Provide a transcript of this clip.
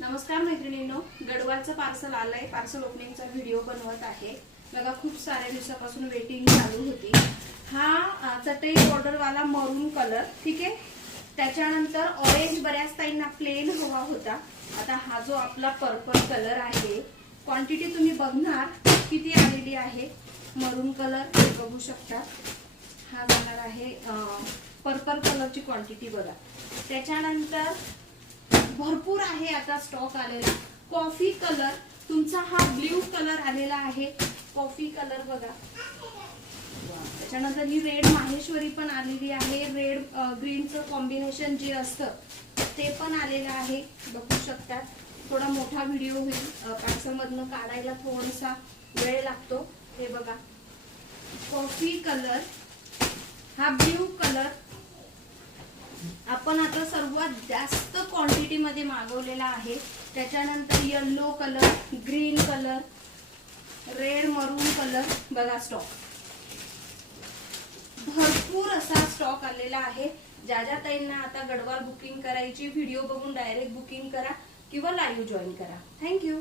नमस्कार मैत्रिणींनो, गडवालचं पार्सल आलंय. पार्सल ओपनिंगचा व्हिडिओ बनवत आहे. बघा, खूप साऱ्या दिवसापासून वेटिंग चालू होती. हा चटई बॉर्डर वाला मरून कलर, ठीक आहे. त्याच्यानंतर ऑरेंज बऱ्याच ताईंना प्लेन हवा होता. आता हा जो आपला पर्पल कलर आहे, क्वांटिटी तुम्ही बघणार किती आलेली आहे. मरून कलर बघू शकता. हा जाणार आहे पर्पल कलरची क्वांटिटी बघा. त्याच्यानंतर भरपूर आहे आता स्टॉक आलेला. कॉफी कलर, तुमचा हा ब्ल्यू कलर आलेला आहे. कॉफी कलर बघा. त्याच्यानंतर ही रेड माहेश्वरी पण आलेली आहे. रेड ग्रीनचं कॉम्बिनेशन जे असतं ते पण आलेलं आहे, बघू शकता. थोडा मोठा व्हिडिओ होईल, पार्सल मधनं काढायला थोडासा वेळ लागतो. हे बघा, कॉफी कलर, हा ब्ल्यू कलर आपण आता सर्वात जास्त क्वांटिटी मध्ये मागवलेला आहे. त्याच्यानंतर yellow colour, green colour, red मरून कलर बघा. स्टॉक भरपूर असा स्टॉक आलेला आहे. ज्या ज्या ताईंना आता गडवाल बुकिंग करायची, व्हिडिओ बघून डायरेक्ट बुकिंग करा किंवा लाईव्ह जॉईन करा. थँक्यू.